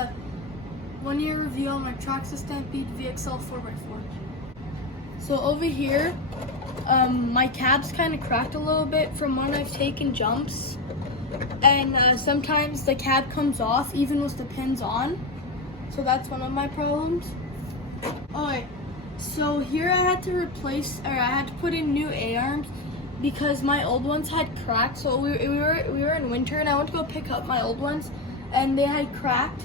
a one-year review on my traxxas Stampede VXL 4x4. So over here, my cab's kind of cracked a little bit from when I've taken jumps, and sometimes the cab comes off even with the pins on, so that's one of my problems. Alright, so here I had to put in new A-arms because my old ones had cracked. So we were in winter, and I went to go pick up my old ones, and they had cracked,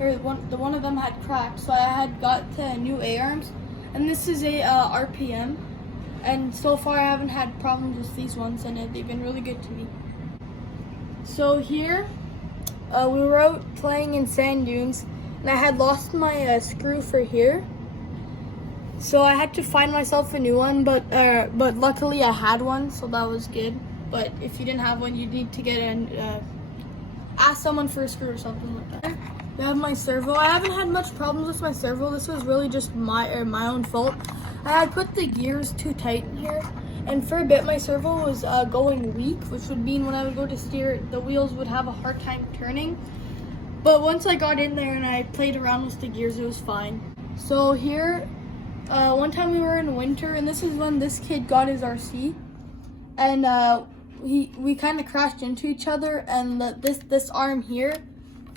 or one of them had cracked. So I had got new A-arms, and this is a RPM, and so far I haven't had problems with these ones, and they've been really good to me. So here, we were out playing in sand dunes, and I had lost my screw for here. So I had to find myself a new one, but luckily I had one, so that was good. But if you didn't have one, you need to get ask someone for a screw or something like that. I have my servo. I haven't had much problems with my servo. This was really just my own fault. I had put the gears too tight in here, and for a bit my servo was going weak, which would mean when I would go to steer, the wheels would have a hard time turning. But once I got in there and I played around with the gears, it was fine. So here, one time we were in winter, and this is when this kid got his RC, and we kind of crashed into each other, and this arm here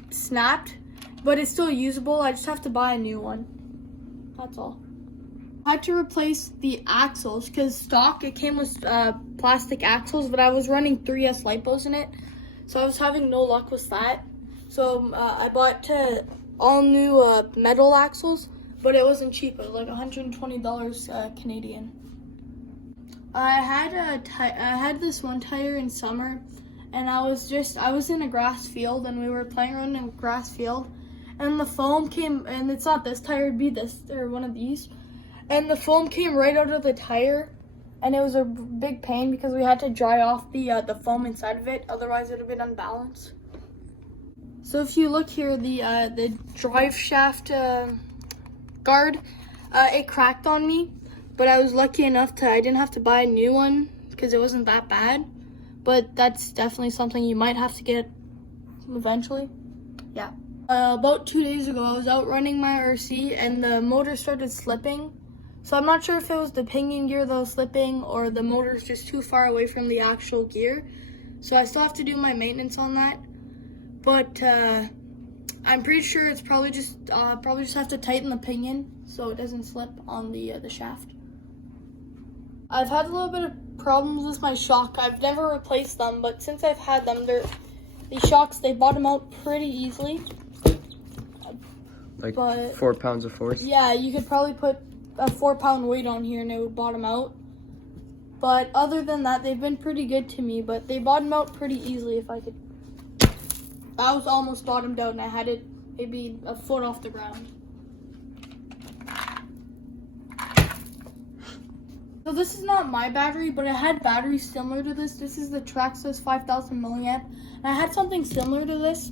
snapped, but it's still usable. I just have to buy a new one. That's all. I had to replace the axles because stock it came with plastic axles, but I was running 3S lipos in it, so I was having no luck with that. So I bought all new metal axles, but it wasn't cheap. It was like $120 Canadian. I had this one tire in summer, and I was in a grass field, and we were playing around in a grass field, and the foam came, and it's not this tire, it'd be this or one of these, and the foam came right out of the tire, and it was a big pain because we had to dry off the foam inside of it, otherwise it would have been unbalanced. So if you look here, the drive shaft guard, it cracked on me, but I was lucky enough I didn't have to buy a new one because it wasn't that bad. But that's definitely something you might have to get eventually. Yeah. About 2 days ago, I was out running my RC, and the motor started slipping. So I'm not sure if it was the pinion gear that was slipping or the motor's just too far away from the actual gear. So I still have to do my maintenance on that. But I'm pretty sure it's probably just have to tighten the pinion so it doesn't slip on the shaft. I've had a little bit of problems with my shock. I've never replaced them, but since I've had them, these shocks, they bottom out pretty easily. Like 4 pounds of force? Yeah, you could probably put a 4-pound weight on here and it would bottom out. But other than that, they've been pretty good to me, but they bottom out pretty easily if I could. I was almost bottomed out, and I had it maybe a foot off the ground. So this is not my battery, but I had batteries similar to this. This is the traxxas 5000 milliamp. And I had something similar to this,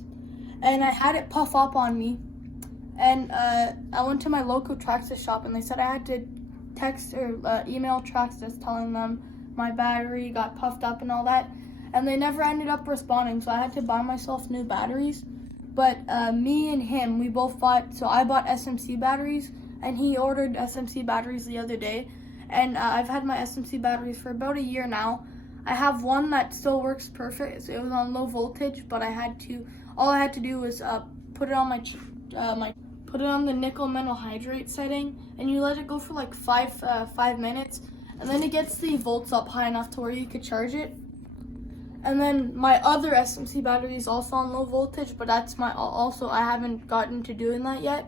and I had it puff up on me. And I went to my local traxxas shop, and they said I had to text or email traxxas telling them my battery got puffed up and all that. And they never ended up responding, so I had to buy myself new batteries. But me and him, we both bought, so I bought SMC batteries, and he ordered SMC batteries the other day. And I've had my SMC batteries for about a year now. I have one that still works perfect. So it was on low voltage, but all I had to do was put it on put it on the nickel metal hydrate setting, and you let it go for like 5 minutes, and then it gets the volts up high enough to where you could charge it. And then my other SMC battery is also on low voltage, but that's I haven't gotten to doing that yet.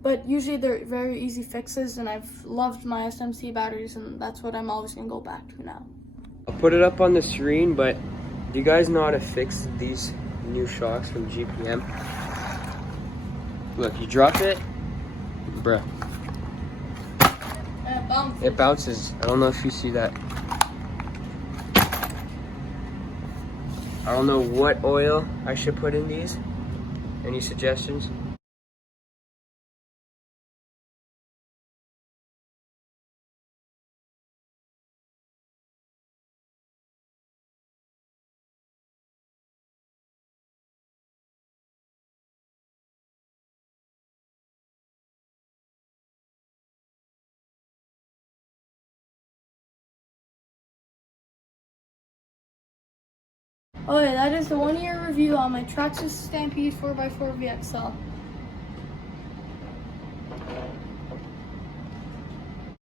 But usually they're very easy fixes, and I've loved my SMC batteries, and that's what I'm always gonna go back to now. I'll put it up on the screen, but do you guys know how to fix these new shocks from GPM? Look, you drop it, bruh. It bounces. I don't know if you see that. I don't know what oil I should put in these. Any suggestions? Okay, that is the 1 year review on my traxxas Stampede 4x4 VXL.